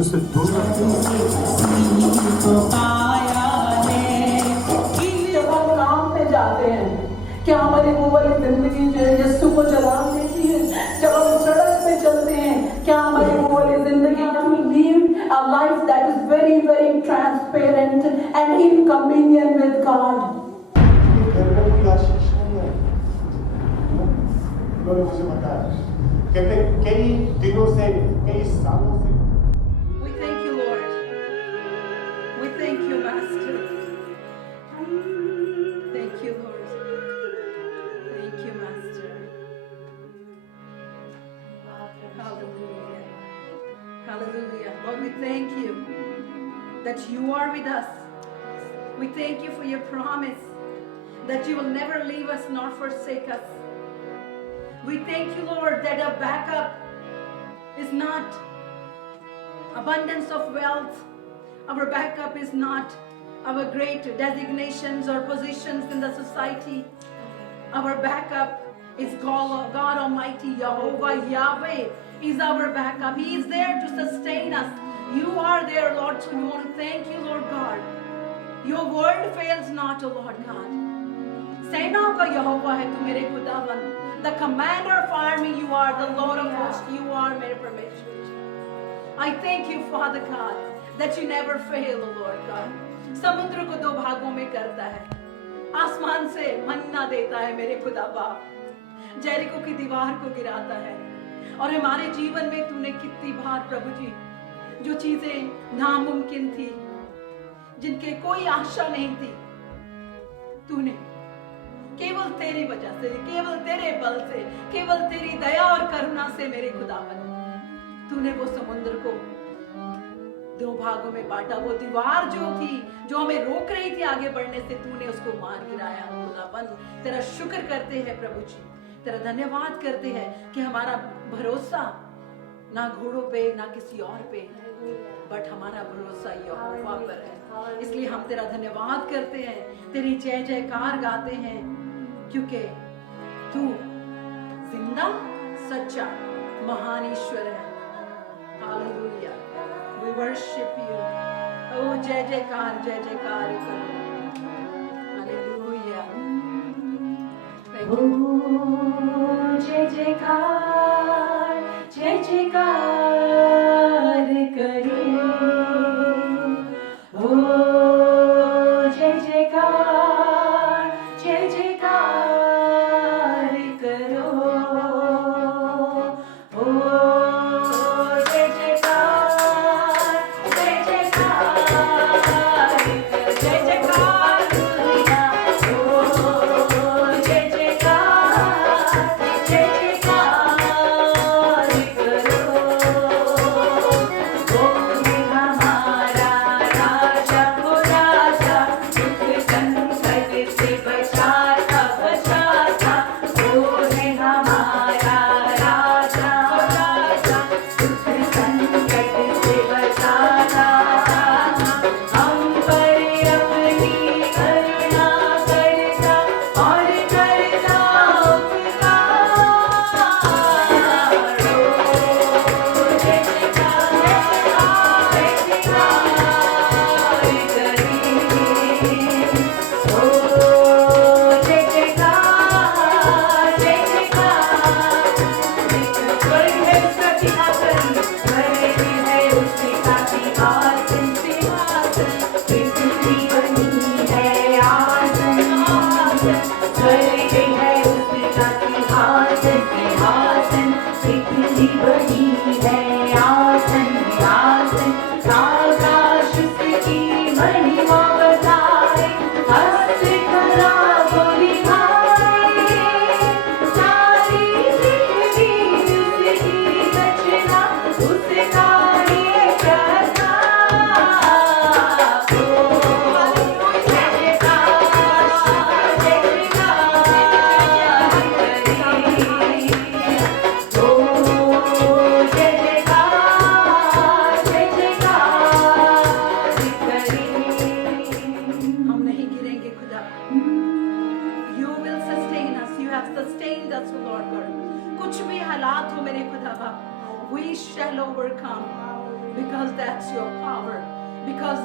उससे दूर जब हम काम पे जाते हैं, क्या हमारी वो वाली जिंदगी जो है यीशु को जलाल देती है? जब हम सड़क पे चलते हैं, क्या हमारी वो वाली जिंदगी to live a life that is very very transparent and in communion with God? घर में कोई आशीष नहीं है। उन्होंने मुझे बताया, कहते कई दिनों से, कई सालों से We thank you, Lord. We thank you, Master. Thank you, Lord. Thank you, Master. Hallelujah. Hallelujah. Lord, we thank you that you are with us. We thank you for your promise that you will never leave us nor forsake us. We thank you, Lord, that our backup is not abundance of wealth. Our backup is not our great designations or positions in the society. Our backup is God Almighty, Jehovah, Yahweh is our backup. He is there to sustain us. You are there, Lord, so we want to thank you, Lord God. Your word fails not, O Lord God. सेनाओं का यहोवा है तू मेरे खुदावन. The commander of army you are, the Lord of hosts you are, मेरे परमेश्वर. I thank you, Father God, that you never fail, O Lord God. समुद्र को दो भागों में करता है, आसमान से मन्ना देता है मेरे खुदा बाप, जेरिको की दीवार को गिराता है. और हमारे जीवन में तूने कितनी बार प्रभु जी जो चीजें नामुमकिन थी, जिनके कोई आशा नहीं थी, तूने केवल तेरी वजह से, केवल तेरे बल से, केवल तेरी दया और करुणा से मेरे खुदावन तूने वो समुद्र को दो भागों में बांटा. वो दीवार जो थी, जो हमें रोक रही थी आगे बढ़ने से, तूने उसको मार गिराया. खुदावन तेरा शुक्र करते हैं प्रभु जी, तेरा धन्यवाद करते हैं कि हमारा भरोसा ना घोड़ों पे ना किसी और पे, बट हमारा भरोसा यहोवा पर है. इसलिए हम तेरा धन्यवाद करते हैं, तेरी जय जयकार गाते हैं, क्योंकि तू जिंदा सच्चा महान ईश्वर है. Hallelujah. We worship you. Oh, जय जयकार करो. हालेलुया. Thank you. Oh, जय जयकार करे. Oh, जय जयकार करो. Oh, जय जयकार दुनिया. Oh, जय जयकार कुछ भी हालात हो मेरे खुदा बाप, we shall overcome because that's your power. Because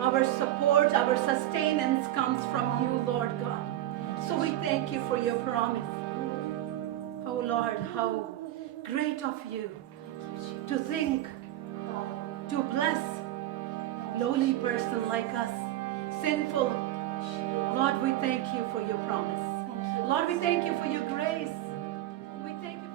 our support, our sustenance comes from you, Lord God. So we thank you for your promise. Oh Lord, how great of you to think, to bless lowly person like us, sinful. Lord, we thank you for your promise. Lord, we thank you for your grace. We thank you.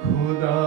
खुदा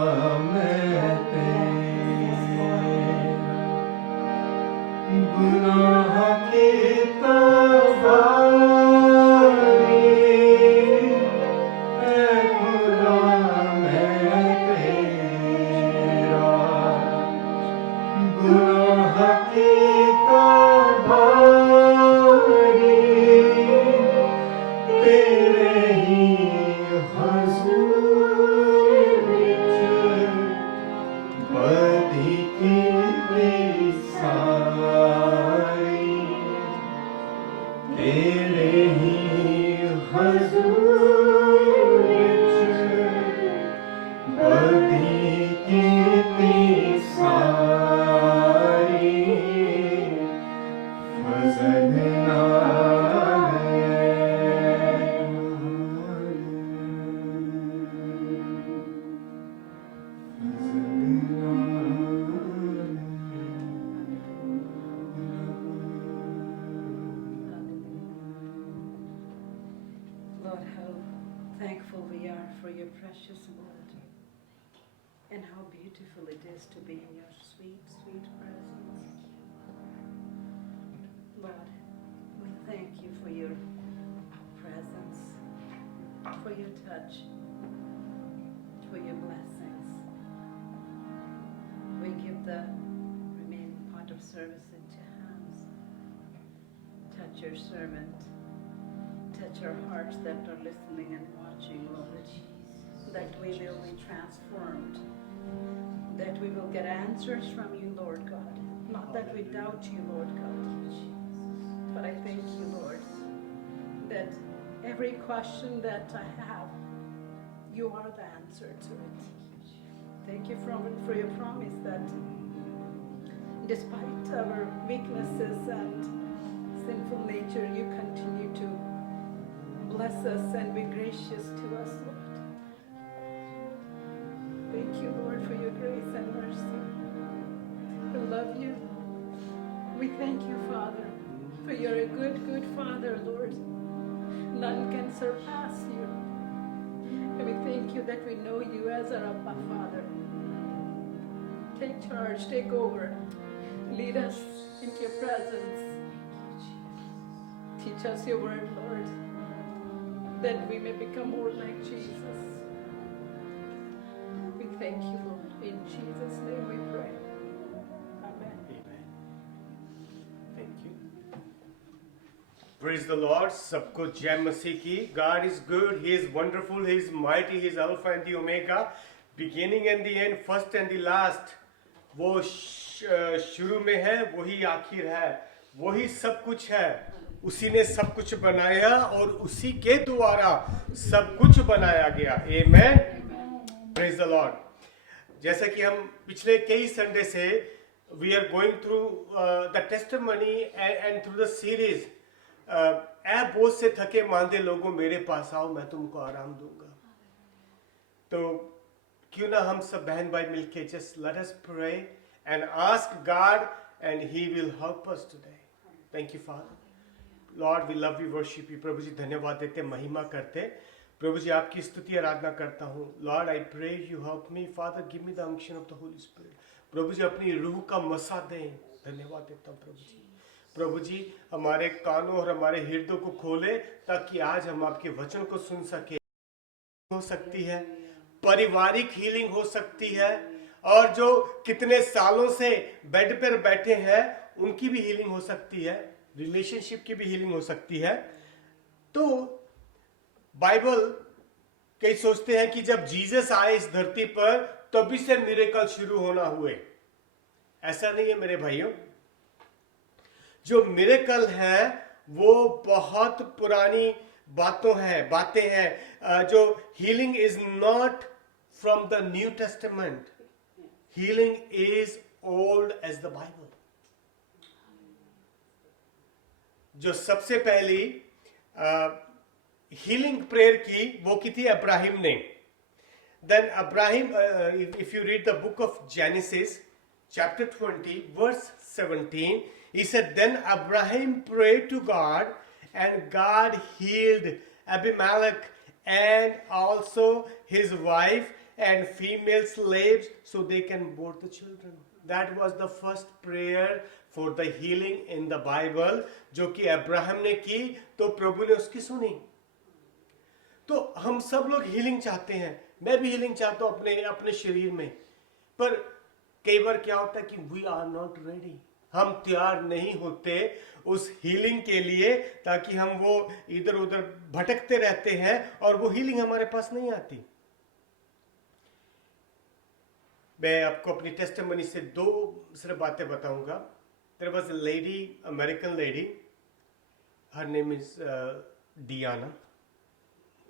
we are for your precious word. And how beautiful it is to be in your sweet, sweet presence. Lord, we thank you for your presence, for your touch, for your blessings. We give the remaining part of service into hands. Touch your servant. Touch our hearts that are listening and watching, Lord. That we will be transformed. That we will get answers from you, Lord God. Not that we doubt you, Lord God. But I thank you, Lord, that every question that I have, you are the answer to it. Thank you for your promise that despite our weaknesses and sinful nature, you continue to bless us and be gracious to us, Lord. Thank you, Lord, for your grace and mercy. We love you. We thank you, Father, for you're a good, good Father, Lord. None can surpass you. And we thank you that we know you as our Abba Father. Take charge, take over. Lead us into your presence. Teach us your word, Lord, that we may become more like Jesus. We thank you, Lord. In Jesus' name we pray. Amen. Amen. Thank you. Praise the Lord. सबको जय मसीह की. God is good. He is wonderful. He is mighty. He is Alpha and the Omega. Beginning and the end. First and the last. वो शुरू में है, वही आखिर है, वही सब कुछ है. उसी ने सब कुछ बनाया और उसी के द्वारा सब कुछ बनाया गया. Amen. Praise the Lord. जैसा कि हम पिछले कई संडे से we are going through the testimony and through the series. ऐ बोझ से थके मांदे लोगों मेरे पास आओ, मैं तुमको आराम दूंगा. तो क्यों ना हम सब बहन भाई मिलके just let us pray and ask God and He will help us today. Thank you, Father. Lord, we love you, worship you. प्रभु जी धन्यवाद देते, महिमा करते. प्रभु जी आपकी स्तुति आराधना करता हूँ. Lord, I pray you help me. Father, give me the unction of the Holy Spirit. प्रभु जी अपनी रूह का मसा दें. धन्यवाद देता हूँ प्रभु जी. प्रभु जी हमारे कानों और हमारे हृदय को खोले ताकि आज हम आपके वचन को सुन सके. हो सकती है, पारिवारिक हीलिंग हो सकती है, और जो कितने सालों से बेड पर बैठे हैं उनकी भी हीलिंग हो सकती है, रिलेशनशिप की भी हीलिंग हो सकती है. तो बाइबल कई सोचते हैं कि जब जीसस आए इस धरती पर तभी से मिरेकल शुरू होना हुए. ऐसा नहीं है मेरे भाइयों. जो मिरेकल है वो बहुत पुरानी बातें हैं. जो healing is not from the new testament. Healing is old age the Bible. जो सबसे पहली हीलिंग प्रेयर की वो की थी अब्राहिम ने. Then Abraham, if you read the book of Genesis chapter 20 verse 17, he said, then Abraham prayed to God and God healed Abimelech and also his wife and female slaves so they can bear the children. That was the first prayer for the healing in the Bible, जो कि Abraham ने की तो प्रभु ने उसकी सुनी. तो हम सब लोग हीलिंग चाहते हैं. मैं भी हीलिंग चाहता हूं अपने शरीर में. पर कई बार क्या होता है कि वी आर नॉट रेडी. हम तैयार नहीं होते उस हीलिंग के लिए, ताकि हम वो इधर उधर भटकते रहते हैं और वो हीलिंग हमारे पास नहीं आती. मैं आपको अपनी टेस्टिमनी से दो सिर्फ बातें बताऊंगा. There was a lady, American lady, her name is Diana,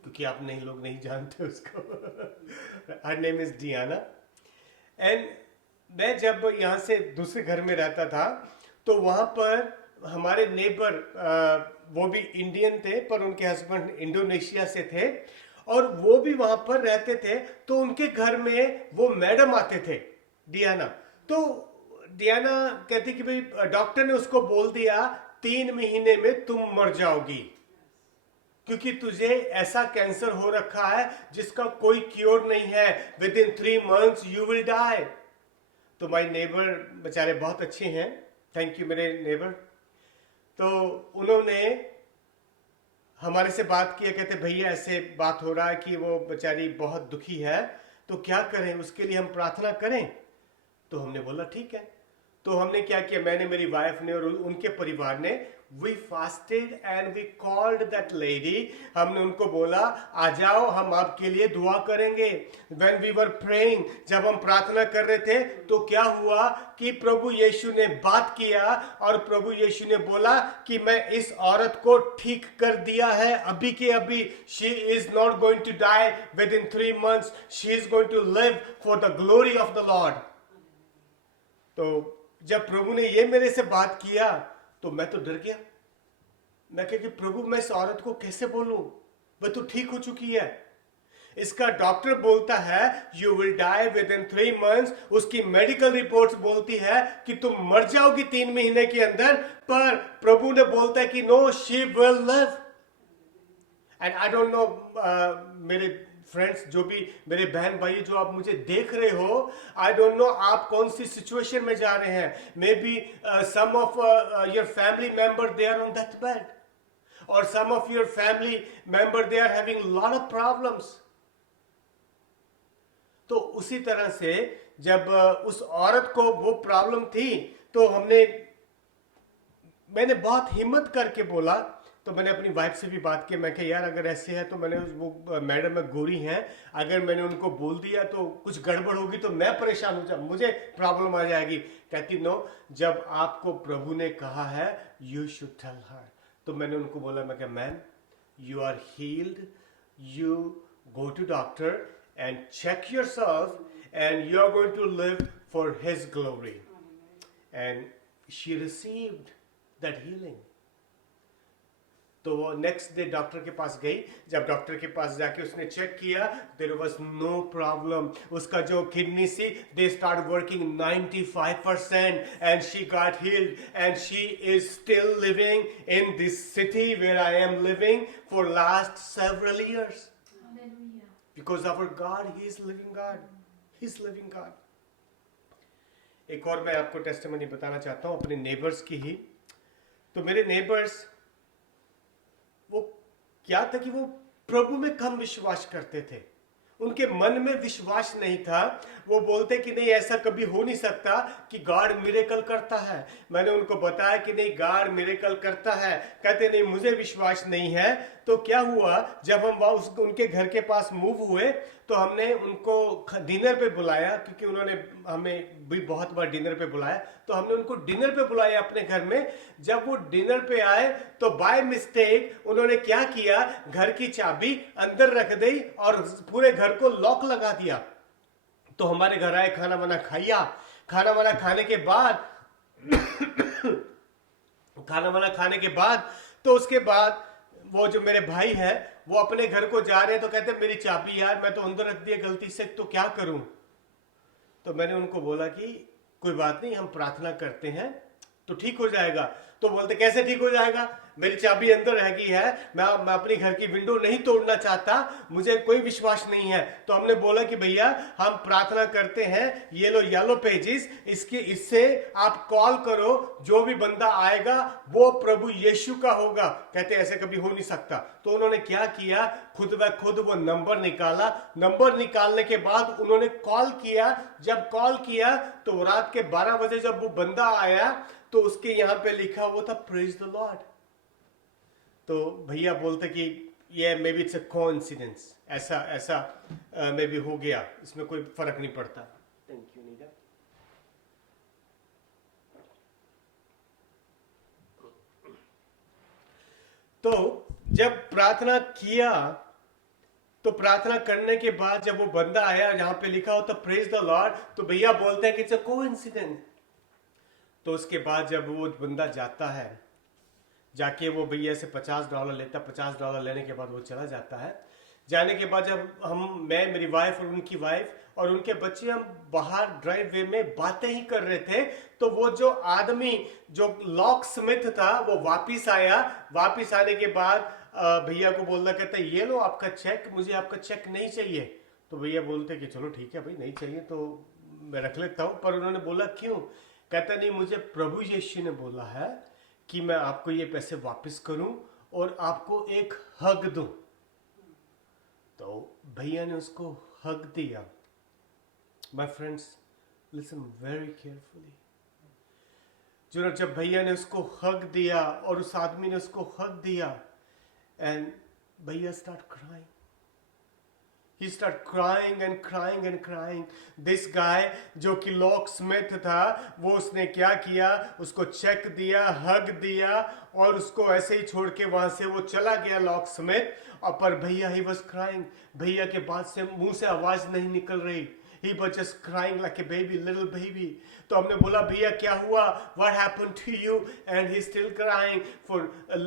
क्योंकि आप लोग नहीं जानते उसको. Her name is Diana. And मैं जब यहाँ से दूसरे घर में रहता था तो वहाँ पर हमारे नेबर, वो भी इंडियन थे पर उनके हस्बैंड इंडोनेशिया से थे और वो भी वहाँ पर रहते थे. तो उनके घर में वो मैडम आते थे, डियाना. तो डियाना कहती कि भाई डॉक्टर ने उसको बोल दिया 3 महीने में तुम मर जाओगी, क्योंकि तुझे ऐसा कैंसर हो रखा है जिसका कोई क्योर नहीं है, within 3 months you will die. तो माय नेबर बेचारे बहुत अच्छे हैं, थैंक यू मेरे नेबर। तो उन्होंने हमारे से बात किया, कहते भैया ऐसे बात हो रहा है कि वो बेचारी बहुत दुखी है, तो क्या करें, उसके लिए हम प्रार्थना करें। तो हमने बोला ठीक है। तो हमने क्या किया, मैंने, मेरी वाइफ ने और उनके परिवार ने, we fasted and we called that lady. हमने उनको बोला आ जाओ हम आपके लिए दुआ करेंगे। व्हेन वी वर प्रेइंग, जब हम प्रार्थना कर रहे थे तो क्या हुआ कि प्रभु यीशु ने बात किया और प्रभु यीशु ने बोला कि मैं इस औरत को ठीक कर दिया है अभी के अभी। She is not going to die within 3 months, she is going to live for the glory of the Lord. तो जब प्रभु ने ये मेरे से बात किया तो मैं तो डर गया। मैं कहा कि प्रभु मैं इस औरत को कैसे बोलूं, वह तो ठीक हो चुकी है। इसका डॉक्टर बोलता है you will die within 3 months, उसकी मेडिकल रिपोर्ट्स बोलती है कि तुम मर जाओगी 3 महीने के अंदर, पर प्रभु ने बोलता है कि no, she will live. And I don't know मेरे फ्रेंड्स, जो भी मेरे बहन भाई जो आप मुझे देख रहे हो, आई डोंट नो आप कौन सी सिचुएशन में जा रहे हैं। Maybe some of your family member they are on that bed, और some of your family member they are having lot of problems. तो उसी तरह से जब उस औरत को वो प्रॉब्लम थी तो मैंने बहुत हिम्मत करके बोला। तो मैंने अपनी वाइफ से भी बात की, मैं कहा यार अगर ऐसे है तो मैंने वो मैडम में गोरी हैं, अगर मैंने उनको बोल दिया तो कुछ गड़बड़ होगी तो मैं परेशान हो जाऊँ, मुझे प्रॉब्लम आ जाएगी। कहती नो, जब आपको प्रभु ने कहा है यू शुड टेल हर। तो मैंने उनको बोला, मैं कहा ma'am you are healed, you go to doctor and check yourself and you are going to live for his glory. And she received that healing. तो वो नेक्स्ट डे डॉक्टर के पास गई। जब डॉक्टर के पास जाके उसने चेक किया, देयर वाज नो प्रॉब्लम। उसका जो किडनी सी, they start working 95% and she got healed and she is still living in this city where I am living for last several years, because our God, he is living God, he is living God. एक और मैं आपको testimony बताना चाहता हूं अपने neighbours की ही। तो मेरे नेबर्स, वो क्या था कि वो प्रभु में कम विश्वास करते थे, उनके मन में विश्वास नहीं था। वो बोलते कि नहीं, ऐसा कभी हो नहीं सकता कि गॉड मिरेकल करता है। मैंने उनको बताया कि नहीं, गॉड मिरेकल करता है। कहते नहीं, मुझे विश्वास नहीं है। तो क्या हुआ, जब हम उनके घर के पास मूव हुए तो हमने उनको डिनर पे बुलाया, क्योंकि उन्होंने हमें भी बहुत बार डिनर पे बुलाया। तो हमने उनको डिनर पे बुलाया अपने घर में। जब वो डिनर पे आए तो बाय मिस्टेक उन्होंने क्या किया, घर की चाबी अंदर रख दी और पूरे घर को लॉक लगा दिया। तो हमारे घर आए, खाना वाना खाया। खाना वाना खाने के बाद तो उसके बाद वो जो मेरे भाई है वो अपने घर को जा रहे हैं। तो कहते मेरी चाबी यार मैं तो अंदर रख दिया गलती से, तो क्या करूं। तो मैंने उनको बोला कि कोई बात नहीं, हम प्रार्थना करते हैं तो ठीक हो जाएगा। तो बोलते कैसे ठीक हो जाएगा, मेरी चाबी अंदर रह गई है, मैं अपनी घर की विंडो नहीं तोड़ना चाहता, मुझे कोई विश्वास नहीं है। तो हमने बोला कि भैया हम प्रार्थना करते हैं, ये लो येलो पेजेस, इससे आप कॉल करो, जो भी बंदा आएगा वो प्रभु यीशु का होगा। कहते ऐसे कभी हो नहीं सकता। तो उन्होंने क्या किया, खुद व खुद वो नंबर निकाला। नंबर निकालने के बाद उन्होंने कॉल किया। जब कॉल किया तो रात के 12 बजे जब वो बंदा आया तो उसके यहां पे लिखा हुआ था प्रेज द लॉर्ड। तो भैया बोलते कि ये may be it's a coincidence, ऐसा मे बी हो गया, इसमें कोई फर्क नहीं पड़ता। Thank you Nita. तो जब प्रार्थना किया तो प्रार्थना करने के बाद जब वो बंदा आया जहां पे लिखा होता प्रेज द लॉर्ड, तो भैया बोलते हैं कि इट्स अ कोइंसिडेंस। तो उसके बाद जब वो बंदा जाता है, जाके वो भैया से $50 लेता, $50 लेने के बाद वो चला जाता है। जाने के बाद जब मैं, मेरी वाइफ और उनकी वाइफ और उनके बच्चे हम बाहर ड्राइववे में बातें ही कर रहे थे, तो वो जो आदमी जो लॉक स्मिथ था वो वापिस आया। वापिस आने के बाद भैया को बोलना, कहता है ये लो आपका चेक, मुझे आपका चेक नहीं चाहिए। तो भैया बोलते कि चलो ठीक है भाई, नहीं चाहिए तो मैं रख लेता हूँ। पर उन्होंने बोला क्यों? कहता नहीं, मुझे प्रभु यीशु ने बोला है कि मैं आपको ये पैसे वापस करूं और आपको एक हग दूं। तो भैया ने उसको हग दिया। My friends, listen very carefully. जब भैया ने उसको हग दिया और उस आदमी ने उसको हग दिया, एंड भैया start crying, he started crying and crying and crying. This guy जो कि लॉक स्मिथ था, वो उसने क्या किया, उसको चेक दिया, हग दिया और उसको ऐसे ही छोड़ के वहां से वो चला गया लॉक स्मिथ। और पर भैया ही was crying, भैया के बाद से मुंह से आवाज नहीं निकल रही। He was just crying like a baby, little baby. तो हमने बोला भैया क्या हुआ? What happened to you? And he's still crying for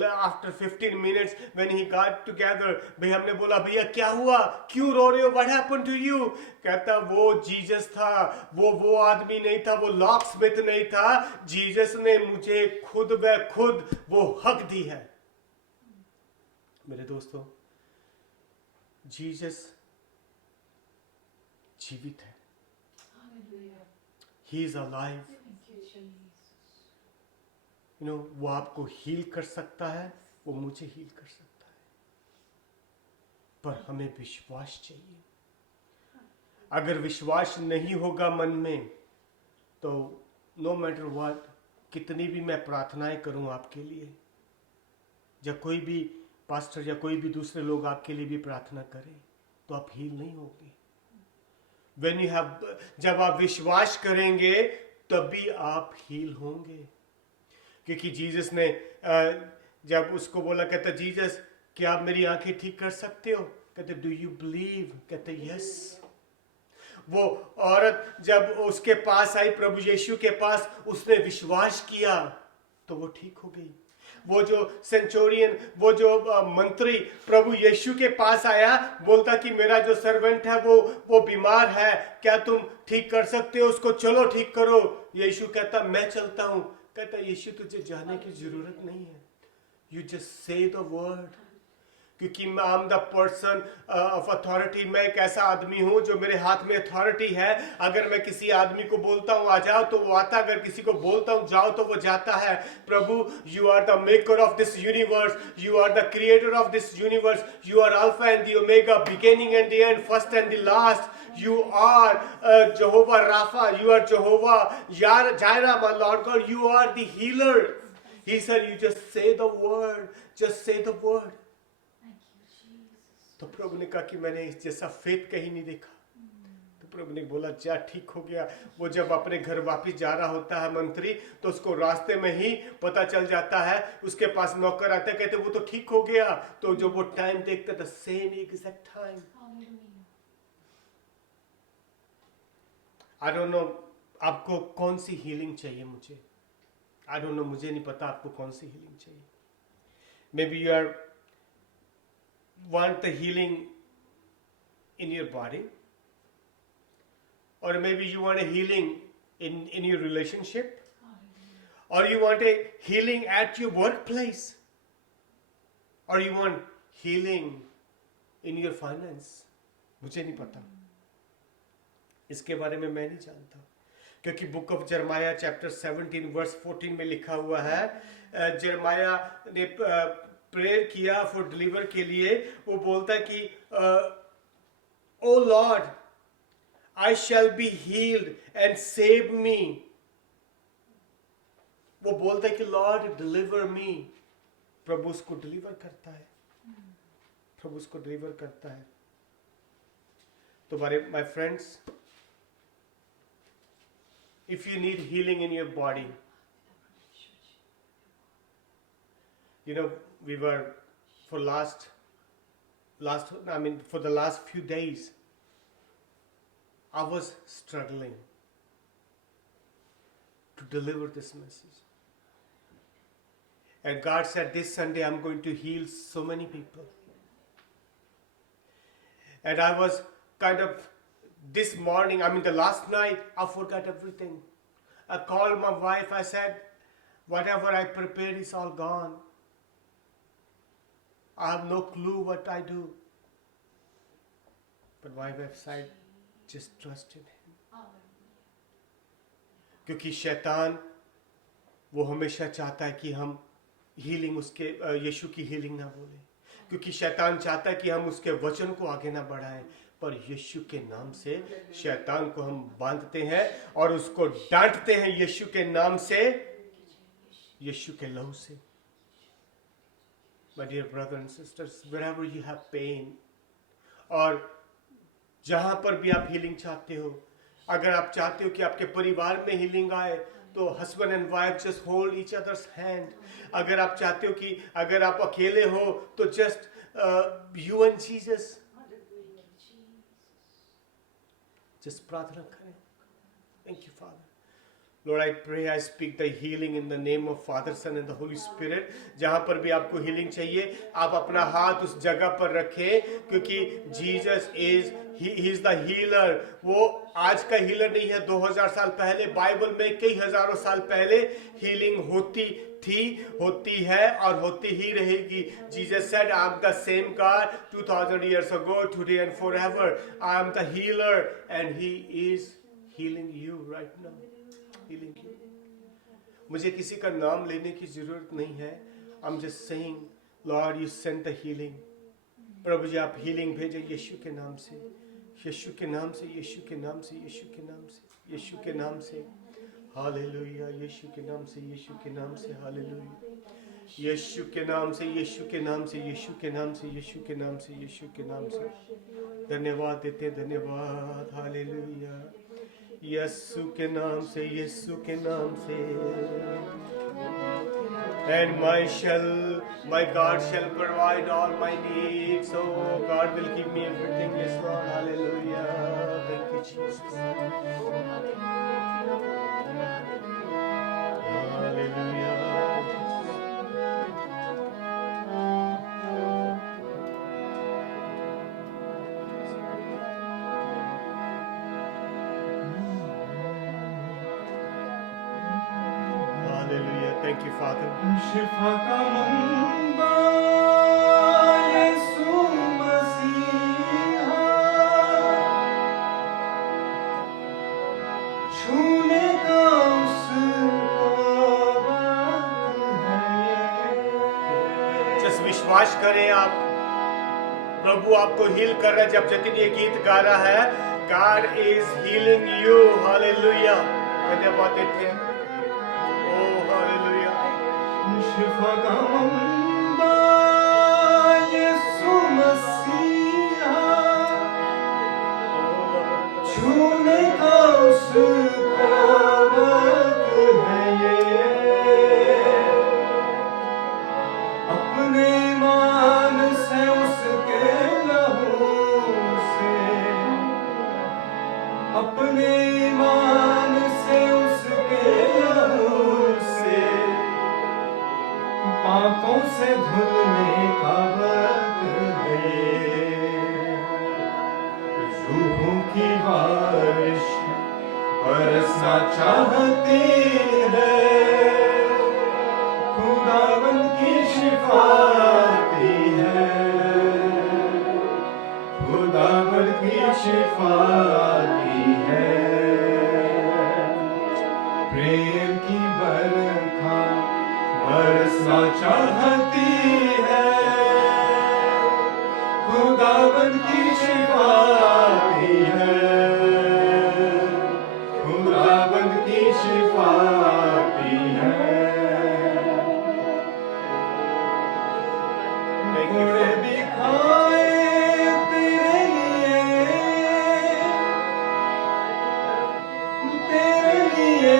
after 15 minutes when he got together. भैया हमने बोला भैया क्या हुआ? क्यों रो रहे हो? What happened to you? कहता वो जीसस था, वो आदमी नहीं था, वो लॉक स्मिथ नहीं था। जीसस ने मुझे खुद व खुद वो हक दी है। मेरे दोस्तों, जीसस जीवित है। He is alive. You know, वो आपको हील कर सकता है, वो मुझे हील कर सकता है, पर हमें विश्वास चाहिए। अगर विश्वास नहीं होगा मन में, तो नो मैटर व्हाट, कितनी भी मैं प्रार्थनाएं करूं आपके लिए, या कोई भी पास्टर या कोई भी दूसरे लोग आपके लिए भी प्रार्थना करें, तो आप हील नहीं होंगे। When you have, जब आप विश्वास करेंगे तभी आप हील होंगे। क्योंकि जीसस ने जब उसको बोला, कहता जीसस क्या आप मेरी आंखें ठीक कर सकते हो? कहते डू यू बिलीव? कहते यस। वो औरत जब उसके पास आई, प्रभु यीशु के पास, उसने विश्वास किया तो वो ठीक हो गई। वो जो सेंचुरियन, वो जो मंत्री प्रभु यीशु के पास आया, बोलता कि मेरा जो सर्वेंट है वो बीमार है, क्या तुम ठीक कर सकते हो उसको? चलो ठीक करो। यीशु कहता मैं चलता हूं। कहता यीशु तुझे जाने की जरूरत नहीं है, you just say the word. क्योंकि मैं I am the person of authority, मैं एक ऐसा आदमी हूं जो मेरे हाथ में अथॉरिटी है। अगर मैं किसी आदमी को बोलता हूं आ जाओ तो वो आता, अगर किसी को बोलता हूं जाओ तो वो जाता है। प्रभु, you are the maker of this universe, you are the creator of this universe, you are alpha and the omega, beginning and the end, first and the last. You are Jehovah Rapha, you are Jehovah Jireh, my Lord God, you are the healer. He said, you just say the word, just say the word. तो प्रभु ने कहा कि मैंने इस जैसा faith कहीं नहीं देखा। तो प्रभु ने बोला जा ठीक हो गया। वो जब अपने घर वापस जा रहा होता है मंत्री, तो उसको रास्ते में ही पता चल जाता है, उसके पास नौकर आते, कहते वो तो ठीक हो गया। तो जो वो टाइम देखता था, same exact time. I don't no आपको कौन सी हीलिंग चाहिए, मुझे आई डोंट नो, मुझे नहीं पता आपको कौन सी हीलिंग चाहिए। Maybe you are want the healing in your body, or maybe you want a healing in your relationship, or you want a healing at your workplace, or you want healing in your finance. मुझे नहीं पता, इसके बारे में मैं नहीं जानता। क्योंकि बुक ऑफ जरमाया चैप्टर 17 वर्स 14 में लिखा हुआ है, जरमाया ने प्रेयर किया फॉर डिलीवर के लिए। वो बोलता है कि O lord, I shall be healed and save me. वो बोलता है कि लॉर्ड डिलीवर मी। प्रभु उसको डिलीवर करता है, प्रभु उसको डिलीवर करता है। तो my friends, if you need healing in your body, you know, we were for for the last few days, I was struggling to deliver this message. And God said, this Sunday I'm going to heal so many people. And I was kind of, this morning, the last night, I forgot everything. I called my wife, I said, whatever I prepared is all gone. I have no clue what I do. But my website, just trust in Him. क्योंकि शैतान वो हमेशा चाहता है कि हम healing उसके यीशु की हीलिंग ना बोले, क्योंकि शैतान चाहता है कि हम उसके वचन को आगे ना बढ़ाएं, पर यीशु के नाम से शैतान को हम बांधते हैं और उसको डांटते हैं यीशु के नाम से, यीशु के लहू से. My dear brothers and sisters, wherever you have pain, और जहां पर भी आप हीलिंग चाहते हो, अगर आप चाहते हो कि आपके परिवार में हीलिंग आए, तो husband and wife just hold each others hand. अगर आप चाहते हो कि अगर आप अकेले हो तो just you and Jesus just प्रार्थना करें. Thank you father. Lord, I pray, I speak the healing in the name of Father, Son and the Holy Spirit. जहाँ पर भी आपको healing चाहिए, आप अपना हाथ उस जगह पर रखें, क्योंकि Jesus He is the healer. वो आज का healer नहीं है. 2000 साल पहले बाइबल में कई हजारों साल पहले healing होती थी, होती है और होती ही रहेगी. Jesus said, I am the same God 2000 years ago, today and forever. I am the healer and He is healing you right now. Healing you. मुझे किसी का नाम लेने की जरूरत नहीं है. I'm just saying, Lord, you sent the healing. प्रभु जी आप healing भेजे यीशु के नाम से, यीशु के नाम से, यीशु के नाम से, यीशु के नाम से, यीशु के नाम से. हालेलुया. यीशु के नाम से, यीशु के नाम से. हालेलुया. यीशु के नाम से, यीशु के नाम से, यीशु के नाम से, यीशु के नाम से, यीशु के नाम से. धन्यवाद देते, धन्यवाद. हालेलुया. यीशु के नाम से, यीशु के नाम से. And my God shall provide all my needs. So God will give me everything. Yes, Lord. Hallelujah. Thank you, Jesus. Hallelujah. Thank you, Father. शिफा का मंबा यीशु मसीहा, छूने का उसका वक्त है. Just विश्वास करें आप, प्रभु आपको हील कर रहा है. जब जतिन ये गीत गा रहा है, God is healing you. Hallelujah. धन्यवाद देते हैं. शिफा का मंबा यीशु मसीहा, छूने का उसका वक्त है ये. अपने ईमान से उसके लहू से, अपने ईमान से उसके लहू से पापों से धुलने का वक्त है. रूहों की बारिश बरसना चाहती है, खुदावंद की शिफा आती है, खुदावंद की शिफा आती है. प्रेम की बरखा बरसना चाहती है, खुदावंद की शिफा आती है, खुदावंद की शिफा आती है. घोड़े दिखाए तेरे लिए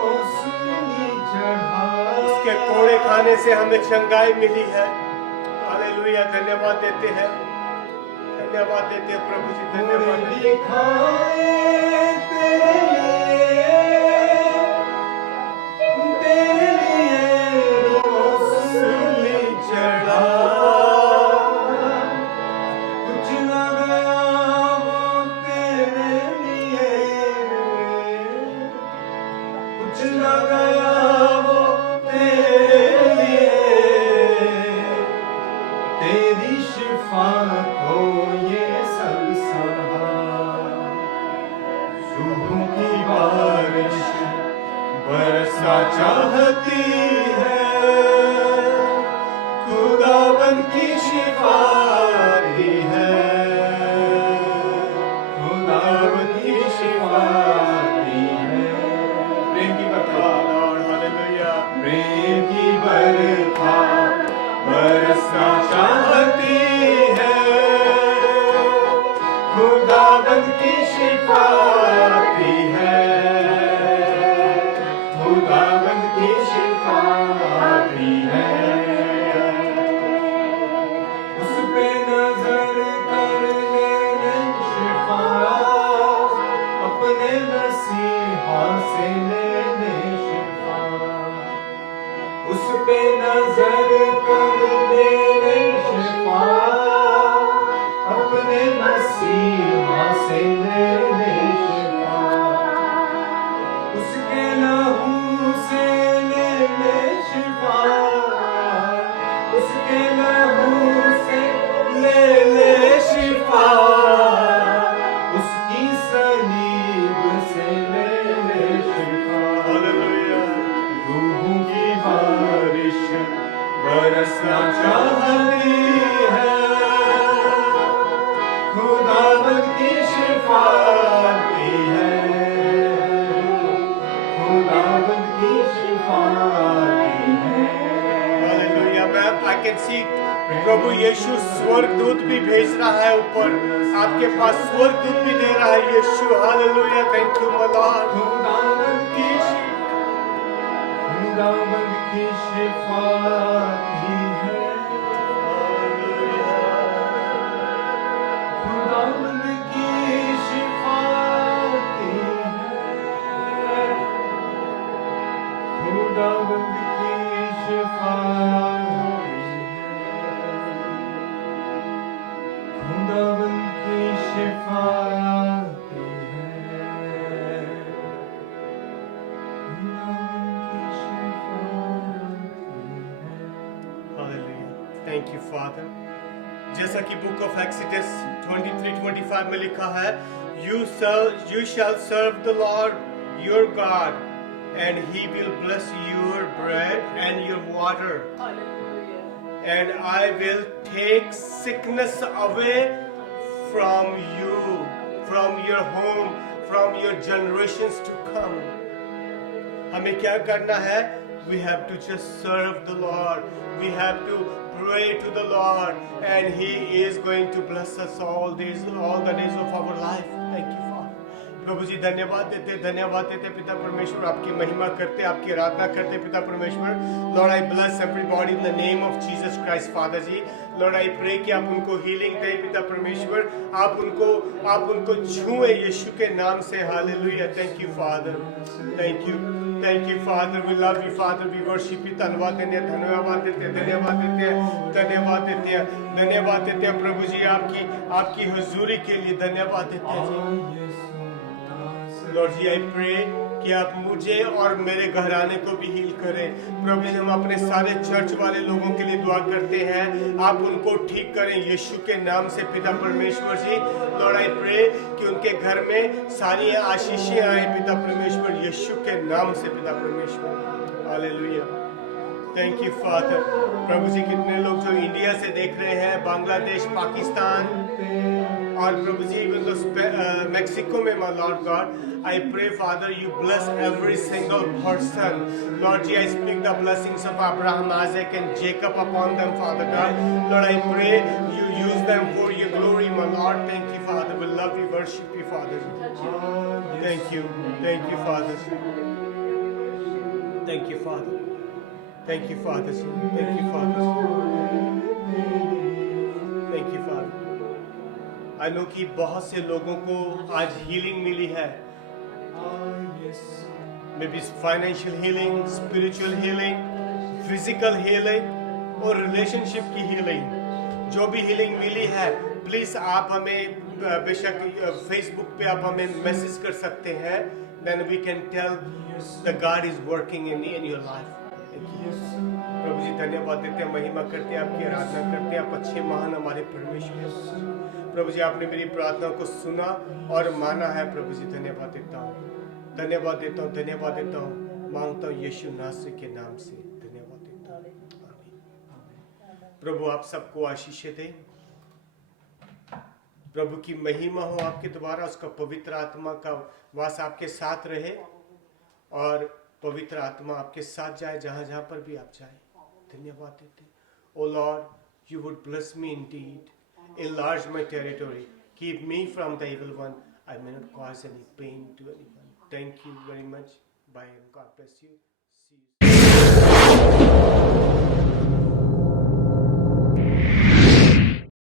वो सूली चढ़ा. उसके कोड़े खाने से हमें चंगाई मिली है. हालेलुया. धन्यवाद देते हैं, धन्यवाद देते हैं प्रभु जी. धन्यवाद. दिखाए तेरे लिए वो सूली चढ़ा. कुछ न गया वो तेरे लिए, कुछ न गया वो तेरे लिए. बरसना चाहती है, खुदावन की शिफा आती है, खुदावन की शिफा आती है। प्रेम की बरखा, हालेलुया, प्रेम की बरखा बरसना चाहती है, खुदावन की शिफा आती है, खुदावन की शिफा आती है। उस पे नजर कर लेने शिफा, अपने मसीहा से लेने शिफा। उस पे नजर कर लेने शिफा, अपने मसीहा से लेने शिफा। उसके लहू से लेने शिफा, उसके लहू से ले शिफा, उसकी सलीब से ले शिफा। हालेलुया, रूह की बारिश बरसना चाहती है, खुदावन की शिफा आती है, खुदावन की शिफा आती है। हालेलुया, मैं I can see प्रभु यीशु स्वर्गदूत भी भेज रहा है ऊपर, आपके पास स्वर्गदूत भी दे रहा है Yeshu. Hallelujah, thank you my lord. खुदावन की शिफा, खुदावन की शिफा आती है, खुदावन की शिफा आती है, खुदावन की शिफा आती है, खुदावन की शिफा आती है, खुदावन की शिफा आती है। Hallelujah, thank you father. जैसा कि बुक ऑफ एक्सोडस 23:25 में लिखा है, you shall serve the Lord your God and he will bless your bread and your water, and I will take sickness away from you, from your home, from your generations to come. हमें क्या करना है? We have to just serve the Lord. We have to pray to the Lord, and He is going to bless us all the days of our life. Thank you, Father. प्रभु जी धन्यवाद देते पिता परमेश्वर, आपकी महिमा करते, आपकी आराधना करते पिता परमेश्वर। Lord, I bless everybody in the name of Jesus Christ, Father ji. Lord, I pray कि आप उनको हीलिंग दें पिता परमेश्वर, आप उनको छुए यीशु के नाम से। Hallelujah, thank you father, thank you father, we love you father, we worship you. धन्यवाद देते हैं प्रभु जी, आपकी हुजूरी के लिए धन्यवाद देते हैं। लॉर्ड जी, आई प्रे कि आप मुझे और मेरे घराने को भी हील करें। प्रभु जी, हम अपने सारे चर्च वाले लोगों के लिए दुआ करते हैं, आप उनको ठीक करें यीशु के नाम से पिता परमेश्वर जी। लॉर्ड, आई प्रे कि उनके घर में सारी आशीषें आए पिता परमेश्वर, यीशु के नाम से पिता परमेश्वर। Hallelujah, thank you father. प्रभु जी, कितने लोग जो इंडिया से देख रहे हैं, बांग्लादेश, पाकिस्तान और प्रभु जी मेक्सिको में, my Lord God, I pray, Father, you bless every single person. Lord, I speak the blessings of Abraham, Isaac, and Jacob upon them, Father God. Lord, I pray you use them for your glory, my Lord. Thank you, Father. We love you, worship you, Father. Thank you, Father. Thank you, Father. Thank you, Father. Thank you, Father. Thank you, Father. I know कि बहुत से लोगों को आज healing मिली है। Maybe it's financial healing, spiritual healing, physical healing और relationship की healing। जो भी healing मिली है, please आप हमें बेशक Facebook पे आप हमें मैसेज कर सकते हैं। Then we can tell that God is working in your life. प्रभु जी धन्यवाद देते हैं, महिमा करते हैं, आपकी आराधना करते हैं। आप अच्छे महान हमारे परमेश्वर। प्रभु जी, आपने मेरी प्रार्थना को सुना और माना है। प्रभु जी धन्यवाद देता हूँ। मांगता हूँ यीशु नासरी के नाम से, धन्यवाद देता हूँ। आमीन। प्रभु आप सबको आशीष दें। प्रभु की महिमा हो आपके द्वारा, उसका पवित्र आत्मा का वास आपके साथ रहे और पवित्र आत्मा आपके साथ जाए जहां जहां पर भी आप जाए। धन्यवाद देते। O lord, you would bless me indeed, enlarge my territory, keep me from the evil one, I may not cause any pain to anyone. Thank you very much. Bye and God bless you.